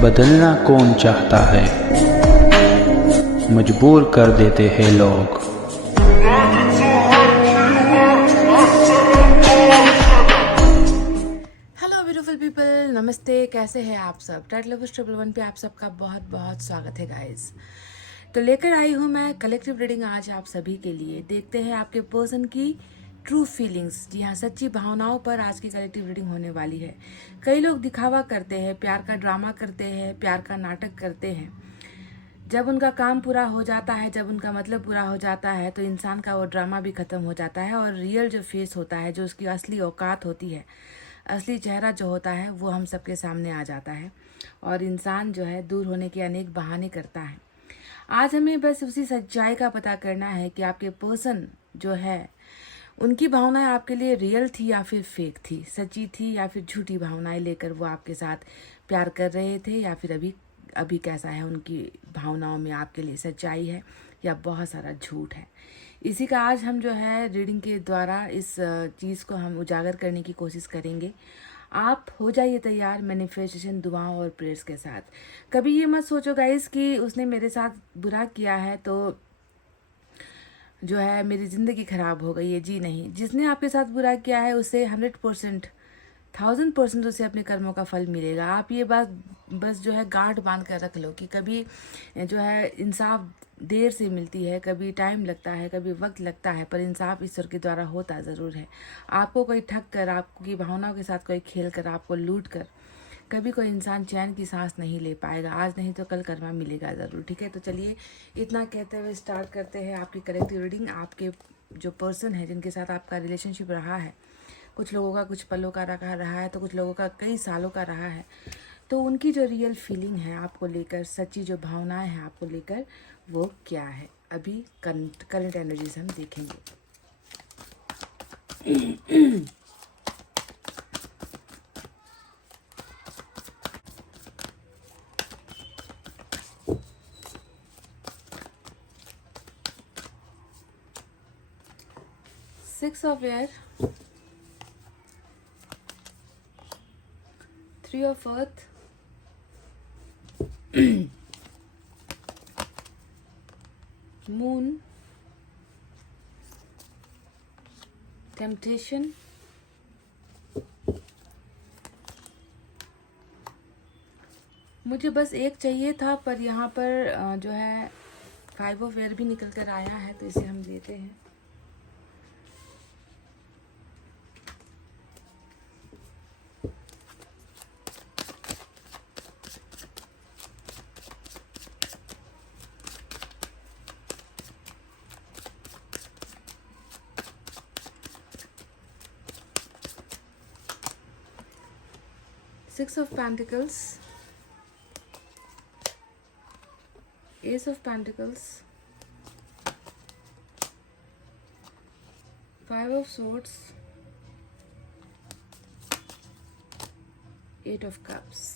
बदलना कौन चाहता है, मजबूर कर देते हैं लोग। हेलो ब्यूटीफुल पीपल, नमस्ते। कैसे हैं आप सब? टाइट लवर्स 111 पे आप सबका बहुत बहुत स्वागत है गाइस। तो लेकर आई हूँ मैं कलेक्टिव रीडिंग आज आप सभी के लिए। देखते हैं आपके पर्सन की ट्रू फीलिंग्स, जी हाँ, सच्ची भावनाओं पर आज की कलेक्टिव रीडिंग होने वाली है। कई लोग दिखावा करते हैं, प्यार का ड्रामा करते हैं, प्यार का नाटक करते हैं। जब उनका काम पूरा हो जाता है, जब उनका मतलब पूरा हो जाता है, तो इंसान का वो ड्रामा भी खत्म हो जाता है और रियल जो फेस होता है, जो उसकी असली औकात होती है, असली चेहरा जो होता है, वो हम सबके सामने आ जाता है। और इंसान जो है दूर होने के अनेक बहाने करता है। आज हमें बस उसी सच्चाई का पता करना है कि आपके पर्सन जो है, उनकी भावनाएं आपके लिए रियल थी या फिर फेक थी, सच्ची थी या फिर झूठी भावनाएं लेकर वो आपके साथ प्यार कर रहे थे, या फिर अभी अभी कैसा है उनकी भावनाओं में, आपके लिए सच्चाई है या बहुत सारा झूठ है। इसी का आज हम जो है रीडिंग के द्वारा इस चीज़ को हम उजागर करने की कोशिश करेंगे। आप हो जाइए तैयार मैनिफेस्टेशन, दुआओं और प्रेयर्स के साथ। कभी ये मत सोचो गाइस कि उसने मेरे साथ बुरा किया है तो जो है मेरी ज़िंदगी ख़राब हो गई है। जी नहीं, जिसने आपके साथ बुरा किया है उसे 100%, 1000% उसे अपने कर्मों का फल मिलेगा। आप ये बात बस जो है गांठ बांध कर रख लो कि कभी जो है इंसाफ देर से मिलती है, कभी टाइम लगता है, कभी वक्त लगता है, पर इंसाफ ईश्वर के द्वारा होता ज़रूर है। आपको कोई ठग कर, आपकी भावनाओं के साथ कोई खेल कर, आपको लूट कर कभी कोई इंसान चैन की सांस नहीं ले पाएगा। आज नहीं तो कल कर्मा मिलेगा ज़रूर। ठीक है, तो चलिए इतना कहते हुए स्टार्ट करते हैं आपकी कलेक्टिव रीडिंग। आपके जो पर्सन है, जिनके साथ आपका रिलेशनशिप रहा है, कुछ लोगों का कुछ पलों का रहा है, तो कुछ लोगों का कई सालों का रहा है, तो उनकी जो रियल फीलिंग है आपको लेकर, सच्ची जो भावनाएं हैं आपको लेकर, वो क्या है, अभी करंट एनर्जीज हम देखेंगे। 6 of air, 3 of earth, moon, temptation, मुझे बस एक चाहिए था, पर यहाँ पर जो है 5 ऑफ एयर भी निकल कर आया है, तो इसे हम लेते हैं। Six of Pentacles, Ace of Pentacles, 5 of Swords, 8 of Cups।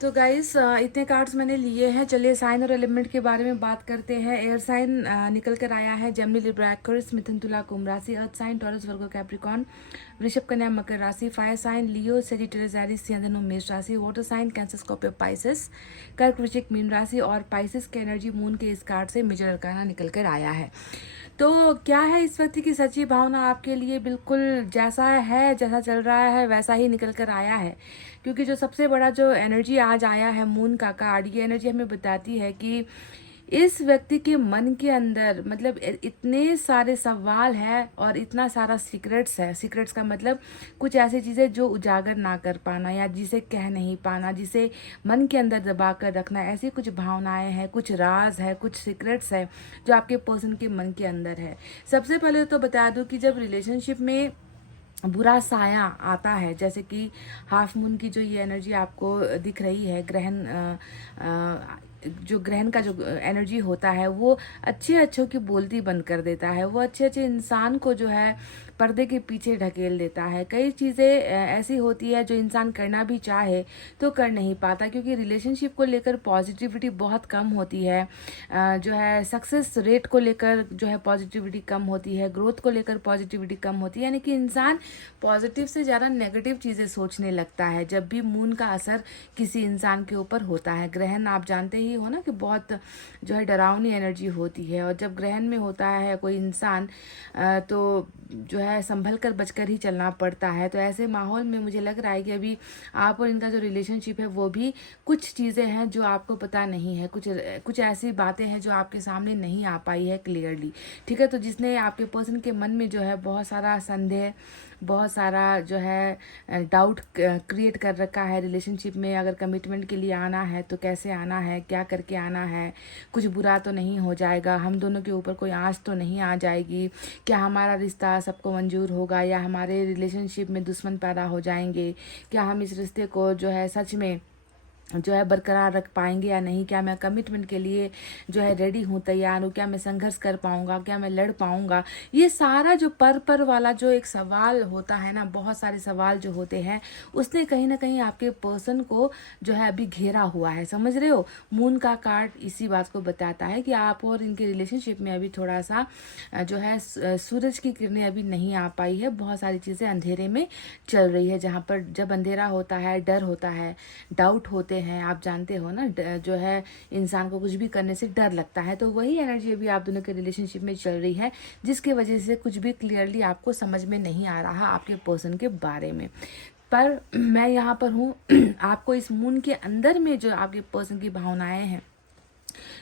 तो गाइस इतने कार्ड्स मैंने लिए हैं। चलिए साइन और एलिमेंट के बारे में बात करते हैं। एयर साइन निकल कर आया है जेमिनी, लिब्रा, एक्वेरियस, मिथुन, तुला, कुंभ राशि। Earth sign Taurus, Virgo, Capricorn, वृषभ, कन्या, मकर राशि। Fire sign Leo, Sagittarius, Aries, सिंह, धनु, मेष राशि। Water sign Cancer, Scorpio, Pisces, कर्क, वृश्चिक, मीन राशि। और पाइसेस की एनर्जी मून के इस कार्ड से मेजर अरकाना निकल कर आया है। तो क्या है इस व्यक्ति की सच्ची भावना आपके लिए? बिल्कुल जैसा है, जैसा चल रहा है वैसा ही निकल कर आया है। क्योंकि जो सबसे बड़ा जो एनर्जी आज आया है मून का कार्ड, ये एनर्जी हमें बताती है कि इस व्यक्ति के मन के अंदर मतलब इतने सारे सवाल है और इतना सारा सीक्रेट्स है। सीक्रेट्स का मतलब कुछ ऐसी चीज़ें जो उजागर ना कर पाना, या जिसे कह नहीं पाना, जिसे मन के अंदर दबा कर रखना, ऐसी कुछ भावनाएं हैं, कुछ राज है, कुछ सीक्रेट्स है जो आपके पर्सन के मन के अंदर है। सबसे पहले तो बता दूं कि जब रिलेशनशिप में बुरा साया आता है, जैसे कि हाफ मून की जो ये एनर्जी आपको दिख रही है, ग्रहण जो ग्रहण का जो एनर्जी होता है, वो अच्छे अच्छों की बोलती बंद कर देता है। वो अच्छे अच्छे इंसान को जो है पर्दे के पीछे ढकेल देता है। कई चीज़ें ऐसी होती है जो इंसान करना भी चाहे तो कर नहीं पाता, क्योंकि रिलेशनशिप को लेकर पॉजिटिविटी बहुत कम होती है। जो है सक्सेस रेट को लेकर जो है पॉजिटिविटी कम होती है, ग्रोथ को लेकर पॉजिटिविटी कम होती है, यानी कि इंसान पॉजिटिव से ज़्यादा नेगेटिव चीज़ें सोचने लगता है जब भी मून का असर किसी इंसान के ऊपर होता है। ग्रहण आप जानते ही हो ना कि बहुत जो है डरावनी एनर्जी होती है, और जब ग्रहण में होता है कोई इंसान तो जो है संभल कर बचकर ही चलना पड़ता है। तो ऐसे माहौल में मुझे लग रहा है कि अभी आप और इनका जो रिलेशनशिप है वो भी कुछ चीज़ें हैं जो आपको पता नहीं है, कुछ ऐसी बातें हैं जो आपके सामने नहीं आ पाई है क्लियरली, ठीक है। तो जिसने आपके पर्सन के मन में जो है बहुत सारा संदेह, बहुत सारा जो है डाउट क्रिएट कर रखा है रिलेशनशिप में। अगर कमिटमेंट के लिए आना है तो कैसे आना है, क्या करके आना है, कुछ बुरा तो नहीं हो जाएगा, हम दोनों के ऊपर कोई आँच तो नहीं आ जाएगी, क्या हमारा रिश्ता सबको मंजूर होगा, या हमारे रिलेशनशिप में दुश्मन पैदा हो जाएंगे, क्या हम इस रिश्ते को जो है सच में जो है बरकरार रख पाएंगे या नहीं, क्या मैं कमिटमेंट के लिए जो है रेडी हूँ, तैयार हूँ, क्या मैं संघर्ष कर पाऊँगा, क्या मैं लड़ पाऊँगा। ये सारा जो पर वाला जो एक सवाल होता है ना, बहुत सारे सवाल जो होते हैं, उसने कहीं ना कहीं आपके पर्सन को जो है अभी घेरा हुआ है, समझ रहे हो। मून का कार्ड इसी बात को बताता है कि आप और इनके रिलेशनशिप में अभी थोड़ा सा जो है सूरज की किरणें अभी नहीं आ पाई है, बहुत सारी चीज़ें अंधेरे में चल रही है। जहाँ पर जब अंधेरा होता है, डर होता है, डाउट होते हैं, आप जानते हो ना, जो है इंसान को कुछ भी करने से डर लगता है। तो वही एनर्जी अभी आप दोनों के रिलेशनशिप में चल रही है, जिसके वजह से कुछ भी क्लियरली आपको समझ में नहीं आ रहा आपके पर्सन के बारे में। पर मैं यहाँ पर हूँ आपको इस मून के अंदर में जो आपके पर्सन की भावनाएं हैं,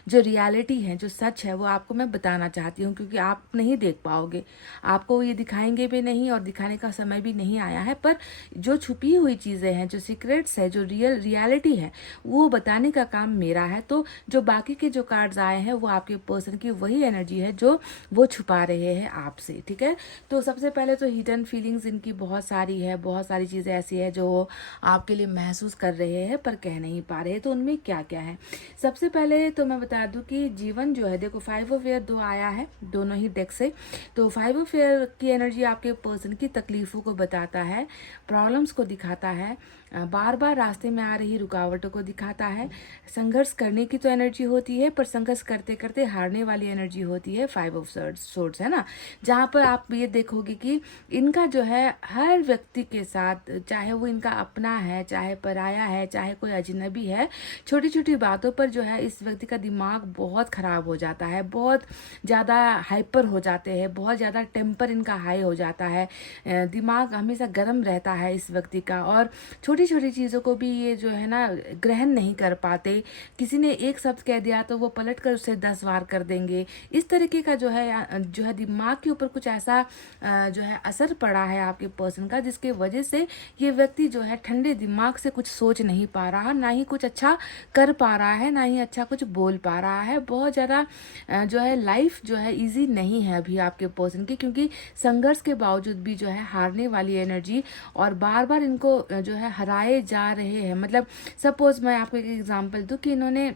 जो रियलिटी है, जो सच है, वो आपको मैं बताना चाहती हूँ, क्योंकि आप नहीं देख पाओगे, आपको ये दिखाएंगे भी नहीं और दिखाने का समय भी नहीं आया है। पर जो छुपी हुई चीज़ें हैं, जो सीक्रेट्स है, जो रियलिटी है, वो बताने का काम मेरा है। तो जो बाकी के जो कार्ड्स आए हैं वो आपके पर्सन की वही एनर्जी है जो वो छुपा रहे हैं आपसे, ठीक है। तो सबसे पहले तो हिडन फीलिंग्स इनकी बहुत सारी है, बहुत सारी चीज़ें ऐसी है जो आपके लिए महसूस कर रहे हैं पर कह नहीं पा रहे। तो उनमें क्या क्या है, सबसे पहले तो मैं बता दूं कि जीवन जो है, देखो 5 ऑफ एयर 2 आया है दोनों ही डेक से। तो 5 ऑफ एयर की एनर्जी आपके पर्सन की तकलीफों को बताता है, प्रॉब्लम्स को दिखाता है, बार बार रास्ते में आ रही रुकावटों को दिखाता है। संघर्ष करने की तो एनर्जी होती है, पर संघर्ष करते करते हारने वाली एनर्जी होती है 5 ऑफ सोर्ड्स, है ना। जहाँ पर आप ये देखोगे कि इनका जो है हर व्यक्ति के साथ, चाहे वो इनका अपना है, चाहे पराया है, चाहे कोई अजनबी है, छोटी छोटी बातों पर जो है इस व्यक्ति का दिमाग बहुत ख़राब हो जाता है, बहुत ज़्यादा हाइपर हो जाते हैं, बहुत ज़्यादा टेम्पर इनका हाई हो जाता है, दिमाग हमेशा गर्म रहता है इस व्यक्ति का। और छोटी छोटी चीज़ों को भी ये जो है ना ग्रहण नहीं कर पाते। किसी ने एक शब्द कह दिया तो वो पलट कर उसे 10 बार कर देंगे। इस तरीके का जो है दिमाग के ऊपर कुछ ऐसा जो है असर पड़ा है आपके पर्सन का, जिसके वजह से ये व्यक्ति जो है ठंडे दिमाग से कुछ सोच नहीं पा रहा, ना ही कुछ अच्छा कर पा रहा है, ना ही अच्छा कुछ बोल पा रहा है। बहुत ज़्यादा जो है लाइफ जो है इजी नहीं है अभी आपके पर्सन की, क्योंकि संघर्ष के बावजूद भी जो है हारने वाली एनर्जी, और बार बार इनको जो है हराए जा रहे हैं। मतलब सपोज मैं आपको एक एग्जांपल दूं कि इन्होंने,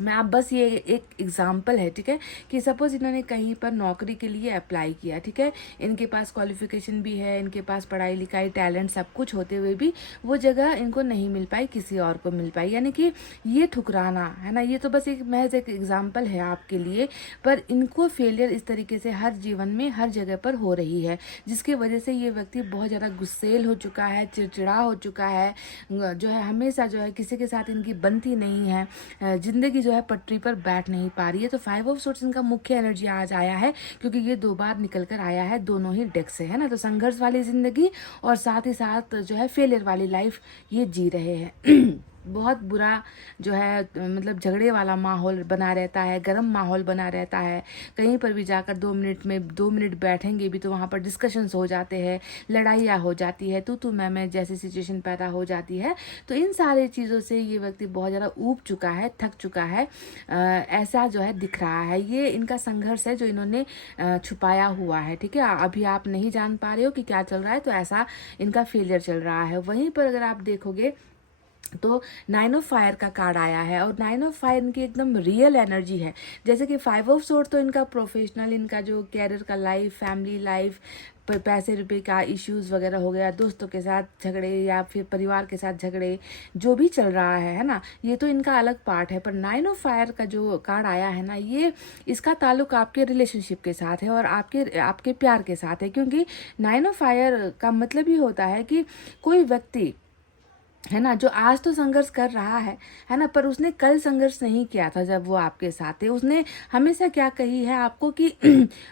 मैं आप बस ये एक एग्जाम्पल है, ठीक है, कि सपोज इन्होंने कहीं पर नौकरी के लिए अप्लाई किया, ठीक है, इनके पास क्वालिफिकेशन भी है, इनके पास पढ़ाई लिखाई टैलेंट सब कुछ होते हुए भी वो जगह इनको नहीं मिल पाई, किसी और को मिल पाई, यानी कि ये ठुकराना है ना। ये तो बस एक महज एक एग्जाम्पल है आपके लिए, पर इनको फेलियर इस तरीके से हर जीवन में हर जगह पर हो रही है, जिसकी वजह से ये व्यक्ति बहुत ज़्यादा गुस्सेल हो चुका है, चिड़चिड़ा हो चुका है, जो है हमेशा जो है किसी के साथ इनकी बनती नहीं है, जिंदगी जो है पटरी पर बैठ नहीं पा रही है। तो 5 ऑफ सोर्ड्स इनका मुख्य एनर्जी आज आया है, क्योंकि ये 2 बार निकल कर आया है दोनों ही डेक से, है ना। तो संघर्ष वाली जिंदगी और साथ ही साथ जो है फेलियर वाली लाइफ ये जी रहे हैं। बहुत बुरा जो है मतलब झगड़े वाला माहौल बना रहता है, गर्म माहौल बना रहता है। कहीं पर भी जाकर 2 मिनट बैठेंगे भी तो वहाँ पर डिस्कशंस हो जाते हैं, लड़ाइयाँ हो जाती है, तू मैं जैसी सिचुएशन पैदा हो जाती है। तो इन सारी चीज़ों से ये व्यक्ति बहुत ज़्यादा ऊब चुका है, थक चुका है, ऐसा जो है दिख रहा है। ये इनका संघर्ष है जो इन्होंने छुपाया हुआ है, ठीक है। अभी आप नहीं जान पा रहे हो कि क्या चल रहा है, तो ऐसा इनका फेलियर चल रहा है। वहीं पर अगर आप देखोगे तो 9 ऑफ फायर का कार्ड आया है और 9 ऑफ फायर इनकी एकदम रियल एनर्जी है। जैसे कि 5 ऑफ सोर्ड तो इनका प्रोफेशनल, इनका जो कैरियर का लाइफ, फैमिली लाइफ, पैसे रुपए का इश्यूज वगैरह हो गया, दोस्तों के साथ झगड़े या फिर परिवार के साथ झगड़े, जो भी चल रहा है ना, ये तो इनका अलग पार्ट है। पर 9 ऑफ फायर का जो कार्ड आया है ना, ये इसका ताल्लुक आपके रिलेशनशिप के साथ है और आपके आपके प्यार के साथ है। क्योंकि 9 ऑफ फायर का मतलब ही होता है कि कोई व्यक्ति है ना, जो आज तो संघर्ष कर रहा है ना, पर उसने कल संघर्ष नहीं किया था जब वो आपके साथ थे। उसने हमेशा क्या कही है आपको कि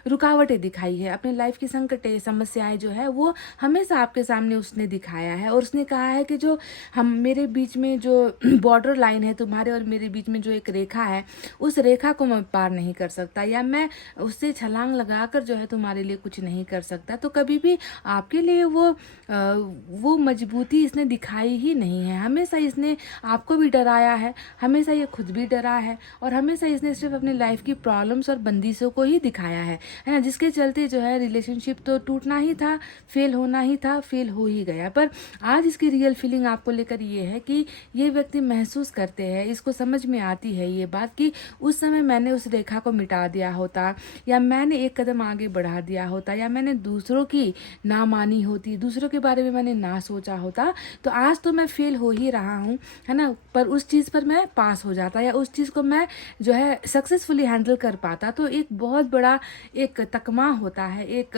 रुकावटें दिखाई है, अपनी लाइफ की संकटें, समस्याएं जो है वो हमेशा आपके सामने उसने दिखाया है। और उसने कहा है कि जो हम मेरे बीच में जो बॉर्डर लाइन है, तुम्हारे और मेरे बीच में जो एक रेखा है, उस रेखा को मैं पार नहीं कर सकता, या मैं उससे छलांग लगाकर जो है तुम्हारे लिए कुछ नहीं कर सकता। तो कभी भी आपके लिए वो मजबूती इसने दिखाई ही नहीं है। हमेशा इसने आपको भी डराया है, हमेशा ये खुद भी डरा है, और हमेशा इसने सिर्फ अपनी लाइफ की प्रॉब्लम्स और बंदिशों को ही दिखाया है ना, जिसके चलते जो है रिलेशनशिप तो टूटना ही था, फेल होना ही था, फेल हो ही गया। पर आज इसकी रियल फीलिंग आपको लेकर ये है कि ये व्यक्ति महसूस करते हैं, इसको समझ में आती है ये बात कि उस समय मैंने उस रेखा को मिटा दिया होता, या मैंने एक कदम आगे बढ़ा दिया होता, या मैंने दूसरों की ना मानी होती, दूसरों के बारे में मैंने ना सोचा होता, तो आज तो मैं फेल हो ही रहा हूँ, है ना, पर उस चीज़ पर मैं पास हो जाता, या उस चीज़ को मैं जो है सक्सेसफुली हैंडल कर पाता। तो एक बहुत बड़ा एक तकमा होता है, एक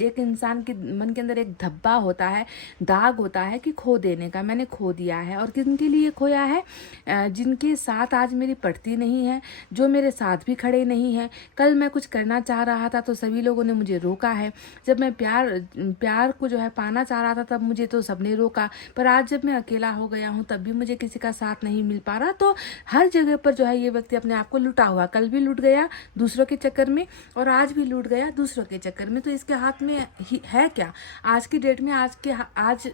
एक इंसान के मन के अंदर एक धब्बा होता है, दाग होता है कि खो देने का, मैंने खो दिया है। और किनके लिए खोया है? जिनके साथ आज मेरी पड़ती नहीं है, जो मेरे साथ भी खड़े नहीं है। कल मैं कुछ करना चाह रहा था तो सभी लोगों ने मुझे रोका है, जब मैं प्यार को जो है पाना चाह रहा था तब मुझे तो सबने रोका, पर आज जब मैं अकेला हो गया हूँ तब भी मुझे किसी का साथ नहीं मिल पा रहा। तो हर जगह पर जो है ये व्यक्ति अपने आप को लुटा हुआ, कल भी लूट गया दूसरों के चक्कर में, और आज भी लूट गया दूसरों के चक्कर में। तो इसके हाथ में है क्या आज की डेट में? आज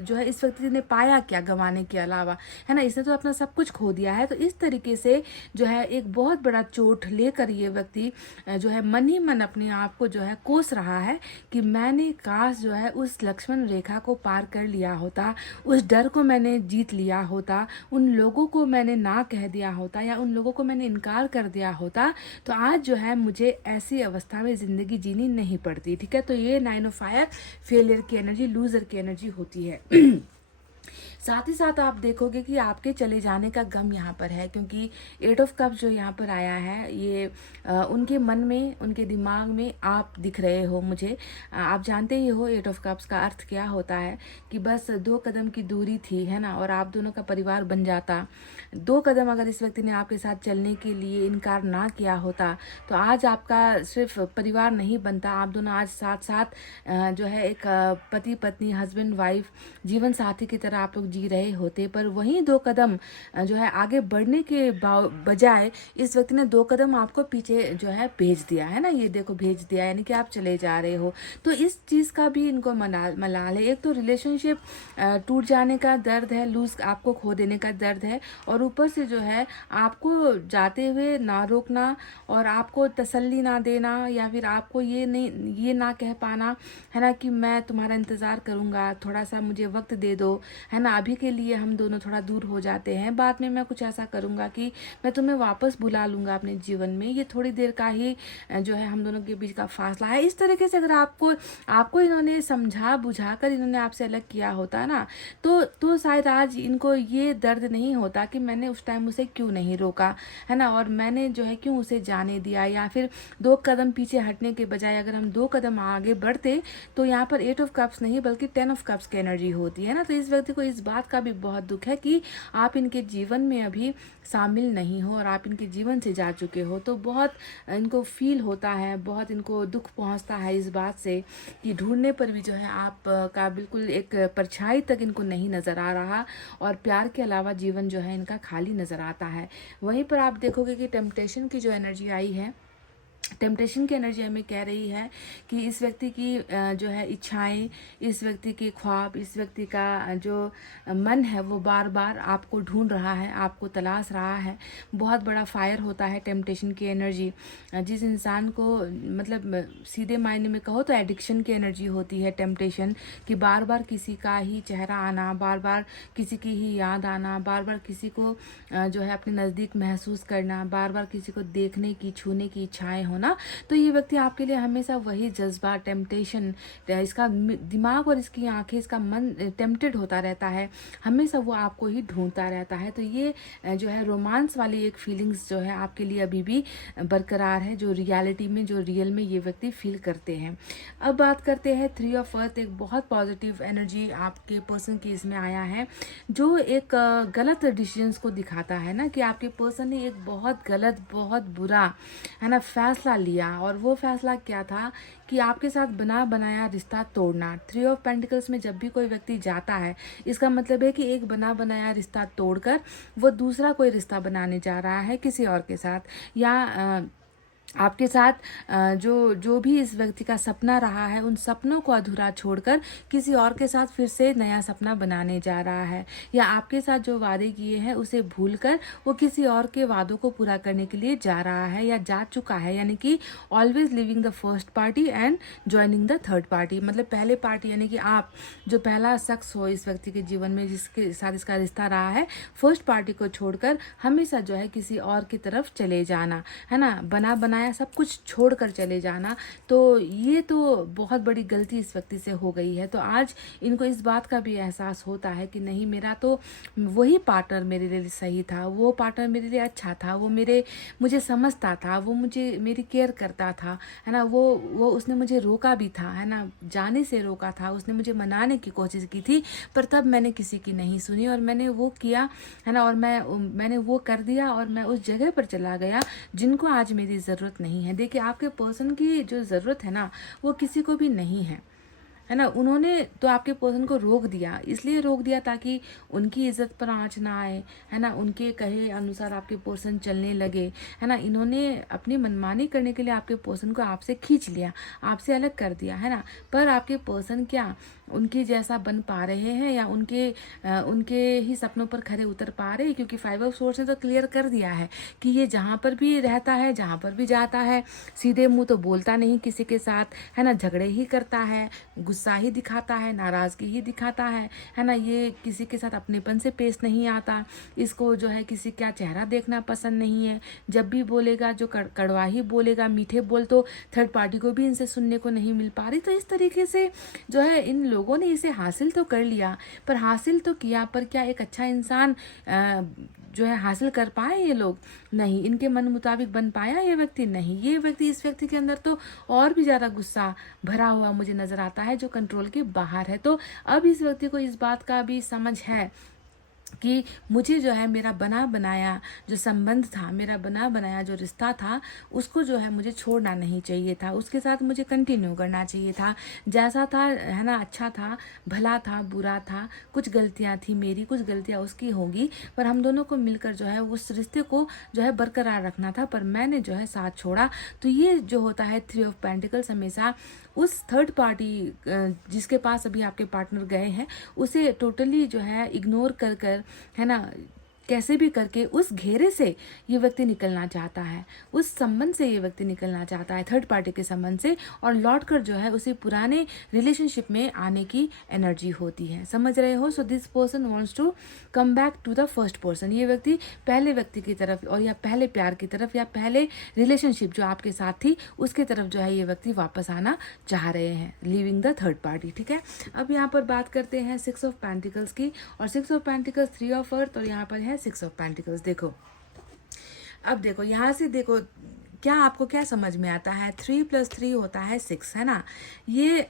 जो है इस व्यक्ति ने पाया क्या गंवाने के अलावा, है ना? इसने तो अपना सब कुछ खो दिया है। तो इस तरीके से जो है एक बहुत बड़ा चोट लेकर ये व्यक्ति जो है मन ही मन अपने आप को जो है कोस रहा है कि मैंने काश जो है उस लक्ष्मण रेखा को पार कर लिया होता, उस डर को मैंने जीत लिया होता, उन लोगों को मैंने ना कह दिया होता, या उन लोगों को मैंने इनकार कर दिया होता, तो आज जो है मुझे ऐसी अवस्था में ज़िंदगी जीनी नहीं पड़ती। ठीक है, तो ये 9 ऑफ फायर फेलियर की एनर्जी, लूजर की एनर्जी होती है। साथ ही साथ आप देखोगे कि आपके चले जाने का गम यहाँ पर है, क्योंकि 8 ऑफ कप्स जो यहाँ पर आया है, ये उनके मन में, उनके दिमाग में आप दिख रहे हो मुझे। आप जानते ही हो 8 ऑफ कप्स का अर्थ क्या होता है, कि बस 2 कदम की दूरी थी, है ना, और आप दोनों का परिवार बन जाता। 2 कदम अगर इस व्यक्ति ने आपके साथ चलने के लिए इनकार ना किया होता, तो आज आपका सिर्फ परिवार नहीं बनता, आप दोनों आज साथ साथ जो है एक पति पत्नी, हस्बैंड वाइफ, जीवन साथी की तरह आप लोग जी रहे होते। पर वहीं 2 कदम जो है आगे बढ़ने के बजाय इस व्यक्ति ने 2 कदम आपको पीछे जो है भेज दिया, है ना, ये देखो भेज दिया, यानी कि आप चले जा रहे हो। तो इस चीज़ का भी इनको मलाल है। एक तो रिलेशनशिप टूट जाने का दर्द है, लूज आपको खो देने का दर्द है, और ऊपर से जो है आपको जाते हुए ना रोकना, और आपको तसल्ली ना देना, या फिर आपको ये ना कह पाना, है ना, कि मैं तुम्हारा इंतज़ार करूँगा, थोड़ा सा मुझे वक्त दे दो, है ना, अभी के लिए हम दोनों थोड़ा दूर हो जाते हैं, बाद में मैं कुछ ऐसा करूँगा कि मैं तुम्हें वापस बुला लूँगा अपने जीवन में, ये थोड़ी देर का ही जो है हम दोनों के बीच का फासला है। इस तरीके से अगर आपको इन्होंने समझा बुझा कर इन्होंने आपसे अलग किया होता ना, तो शायद आज इनको ये दर्द नहीं होता कि मैंने उस टाइम उसे क्यों नहीं रोका, है ना, और मैंने जो है क्यों उसे जाने दिया। या फिर 2 कदम पीछे हटने के बजाय अगर हम 2 कदम आगे बढ़ते, तो यहाँ पर 8 ऑफ कप्स नहीं बल्कि 10 ऑफ कप्स की एनर्जी होती है ना। तो इस व्यक्ति को इस बात का भी बहुत दुख है कि आप इनके जीवन में अभी शामिल नहीं हो, और आप इनके जीवन से जा चुके हो। तो बहुत इनको फील होता है, बहुत इनको दुख पहुंचता है इस बात से कि ढूंढने पर भी जो है आप का बिल्कुल एक परछाई तक इनको नहीं नज़र आ रहा, और प्यार के अलावा जीवन जो है इनका खाली नज़र आता है। वहीं पर आप देखोगे कि टेम्पटेशन की जो एनर्जी आई है, टेम्पटेशन की एनर्जी हमें कह रही है कि इस व्यक्ति की जो है इच्छाएं, इस व्यक्ति के ख्वाब, इस व्यक्ति का जो मन है वो बार बार आपको ढूंढ रहा है, आपको तलाश रहा है। बहुत बड़ा फायर होता है टेम्पटेशन की एनर्जी। जिस इंसान को मतलब सीधे मायने में कहो तो एडिक्शन की एनर्जी होती है टेम्पटेशन, कि बार बार किसी का ही चेहरा आना, बार बार किसी की ही याद आना, बार बार किसी को जो है अपने नज़दीक महसूस करना, बार बार किसी को देखने की, छूने की इच्छाएं होना। तो ये व्यक्ति आपके लिए हमेशा वही जज्बा, टेम्पटेशन, इसका दिमाग और इसकी आंखें, इसका मन टेम्पटेड होता रहता है, हमेशा वो आपको ही ढूंढता रहता है। तो ये जो है रोमांस वाली एक फीलिंग्स जो है आपके लिए अभी भी बरकरार है, जो रियलिटी में, जो रियल में ये व्यक्ति फील करते हैं। अब बात करते हैं 3 ऑफ अर्थ। एक बहुत पॉजिटिव एनर्जी आपके पर्सन की इसमें आया है, जो एक गलत डिसीजंस को दिखाता है ना, कि आपके पर्सन ने एक बहुत गलत, बहुत बुरा है ना फैसला लिया। और वो फैसला क्या था कि आपके साथ बना बनाया रिश्ता तोड़ना। 3 ऑफ पेंटिकल्स में जब भी कोई व्यक्ति जाता है, इसका मतलब है कि एक बना बनाया रिश्ता तोड़कर वो दूसरा कोई रिश्ता बनाने जा रहा है किसी और के साथ, या आपके साथ जो भी इस व्यक्ति का सपना रहा है, उन सपनों को अधूरा छोड़कर किसी और के साथ फिर से नया सपना बनाने जा रहा है, या आपके साथ जो वादे किए हैं उसे भूलकर वो किसी और के वादों को पूरा करने के लिए जा रहा है या जा चुका है। यानी कि always living the first party and joining the third party. मतलब पहले पार्टी यानी कि आप जो पहला शख्स हो इस व्यक्ति के जीवन में, जिसके साथ इसका रिश्ता रहा है, फर्स्ट पार्टी को छोड़कर हमेशा जो है किसी और की तरफ चले जाना, है ना, बना बनाया सब कुछ छोड़कर चले जाना। तो ये तो बहुत बड़ी गलती इस व्यक्ति से हो गई है। तो आज इनको इस बात का भी एहसास होता है कि नहीं, मेरा तो वही पार्टनर मेरे लिए सही था, वो पार्टनर मेरे लिए अच्छा था, वो मुझे समझता था, वो मेरी केयर करता था, है ना, वो उसने मुझे रोका भी था, है ना, जाने से रोका था, उसने मुझे मनाने की कोशिश की थी, पर तब मैंने किसी की नहीं सुनी और मैंने वो किया, है ना, और मैंने वो कर दिया और मैं उस जगह पर चला गया जिनको आज मेरी ज़रूरत नहीं है। देखिए, आपके पर्सन की जो ज़रूरत है ना, वो किसी को भी नहीं है ना। उन्होंने तो आपके पर्सन को रोक दिया, इसलिए रोक दिया ताकि उनकी इज्जत पर आंच ना आए, है ना, उनके कहे अनुसार आपके पर्सन चलने लगे, है ना। इन्होंने अपनी मनमानी करने के लिए आपके पर्सन को आपसे खींच लिया, आपसे अलग कर दिया, है ना। पर आपके पर्सन क्या उनके जैसा बन पा रहे हैं, या उनके ही सपनों पर खरे उतर पा रहे हैं? क्योंकि 5 ऑफ सोर्स ने तो क्लियर कर दिया है कि ये जहाँ पर भी रहता है, जहाँ पर भी जाता है, सीधे मुंह तो बोलता नहीं किसी के साथ, है ना, झगड़े ही करता है, गुस्सा ही दिखाता है, नाराज़गी ही दिखाता है ना। ये किसी के साथ अपनेपन से पेश नहीं आता, इसको जो है किसी का चेहरा देखना पसंद नहीं है। जब भी बोलेगा जो कड़वा ही बोलेगा, मीठे बोल तो थर्ड पार्टी को भी इनसे सुनने को नहीं मिल पा रही। तो इस तरीके से जो है इन लोगों ने इसे हासिल तो कर लिया, पर हासिल तो किया, पर क्या एक अच्छा इंसान जो है हासिल कर पाए ये लोग? नहीं। इनके मन मुताबिक बन पाया ये व्यक्ति? नहीं। ये व्यक्ति, इस व्यक्ति के अंदर तो और भी ज़्यादा गुस्सा भरा हुआ मुझे नज़र आता है, जो कंट्रोल के बाहर है। तो अब इस व्यक्ति को इस बात का भी समझ है कि मुझे जो है मेरा बना बनाया जो संबंध था, मेरा बना बनाया जो रिश्ता था, उसको जो है मुझे छोड़ना नहीं चाहिए था, उसके साथ मुझे कंटिन्यू करना चाहिए था। जैसा था, है ना, अच्छा था, भला था, बुरा था, कुछ गलतियां थी मेरी, कुछ गलतियां उसकी होंगी, पर हम दोनों को मिलकर जो है उस रिश्ते को जो है बरकरार रखना था, पर मैंने जो है साथ छोड़ा। तो ये जो होता है 3 ऑफ पेंटिकल्स, हमेशा उस थर्ड पार्टी जिसके पास अभी आपके पार्टनर गए हैं, उसे टोटली जो है इग्नोर कर, है ना, कैसे भी करके उस घेरे से ये व्यक्ति निकलना चाहता है, उस संबंध से ये व्यक्ति निकलना चाहता है, थर्ड पार्टी के संबंध से, और लौटकर जो है उसे पुराने रिलेशनशिप में आने की एनर्जी होती है। समझ रहे हो? So this person wants to come back to the first person. ये व्यक्ति पहले व्यक्ति की तरफ, और या पहले प्यार की तरफ, या पहले रिलेशनशिप जो आपके साथ थी उसकी तरफ जो है ये व्यक्ति वापस आना चाह रहे हैं, लिविंग द थर्ड पार्टी। ठीक है, अब यहाँ पर बात करते हैं 6 ऑफ पेंटिकल्स की, और 6 ऑफ पेंटिकल्स 3 ऑफ अर्थ, और यहाँ पर है 6 ऑफ पेंटिकल्स। देखो, अब देखो यहाँ से, देखो क्या आपको क्या समझ में आता है? 3 + 3 होता है 6, है ना। ये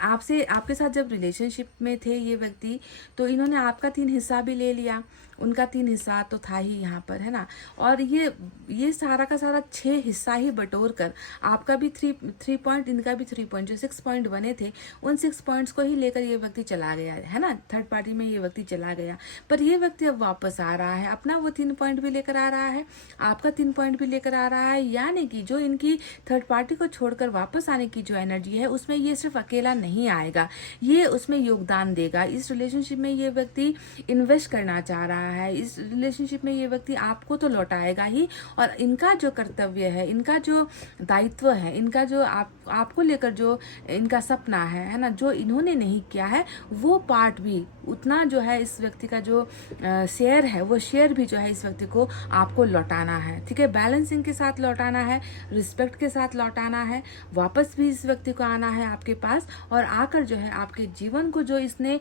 आपके साथ जब रिलेशनशिप में थे ये व्यक्ति, तो इन्होंने आपका 3 हिस्सा भी ले लिया, उनका 3 हिस्सा तो था ही यहाँ पर, है ना। और ये सारा का सारा 6 हिस्सा ही बटोर कर आपका भी 3 पॉइंट, इनका भी 3 पॉइंट, जो 6 पॉइंट बने थे उन 6 पॉइंट्स को ही लेकर ये व्यक्ति चला गया, है ना। थर्ड पार्टी में ये व्यक्ति चला गया, पर ये व्यक्ति अब वापस आ रहा है, अपना वो 3 पॉइंट भी लेकर आ रहा है, आपका 3 पॉइंट भी लेकर आ रहा है। यानी कि जो इनकी थर्ड पार्टी को छोड़कर वापस आने की जो एनर्जी है उसमें ये सिर्फ अकेला नहीं आएगा, ये उसमें योगदान देगा। इस रिलेशनशिप में ये व्यक्ति इन्वेस्ट करना चाह रहा है, इस रिलेशनशिप में ये व्यक्ति आपको तो लौटाएगा ही, और इनका जो कर्तव्य है, इनका जो दायित्व है, इनका जो आपको लेकर जो इनका सपना है ना, जो इन्होंने नहीं किया है वो पार्ट भी उतना जो है इस व्यक्ति का जो शेयर है, वो शेयर भी जो है इस व्यक्ति को आपको लौटाना है, ठीक है। बैलेंसिंग के साथ लौटाना है, रिस्पेक्ट के साथ लौटाना है, वापस भी इस व्यक्ति को आना है आपके पास, और आकर जो है आपके जीवन को जो इसने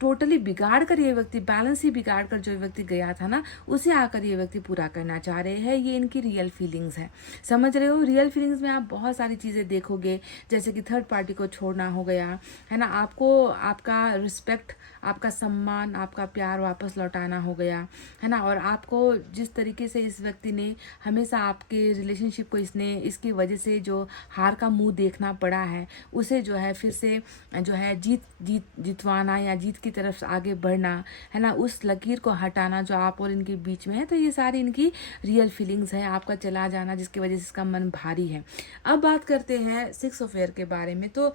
टोटली बिगाड़ कर ये व्यक्ति, बैलेंस ही बिगाड़ कर जो व्यक्ति गया था ना, उसे आकर ये व्यक्ति पूरा करना चाह रहे हैं। ये इनकी रियल फीलिंग्स है, समझ रहे हो। रियल फीलिंग्स में आप बहुत सारी चीज़ें देखोगे, जैसे कि थर्ड पार्टी को छोड़ना हो गया, है ना, आपको आपका रिस्पेक्ट, आपका सम्मान, आपका प्यार वापस लौटाना हो गया, है ना। और आपको जिस तरीके से इस व्यक्ति ने हमेशा आपके रिलेशनशिप को इसकी वजह से जो हार का मुंह देखना पड़ा है, उसे जो है फिर से जो है जितवाना या जीत की तरफ आगे बढ़ना, है ना, उस लकीर को हटाना जो आप और इनके बीच में है। तो ये सारी इनकी रियल फीलिंग्स है, आपका चला जाना जिसकी वजह से इसका मन भारी है। अब बात करते हैं 6 ऑफ एयर के बारे में। तो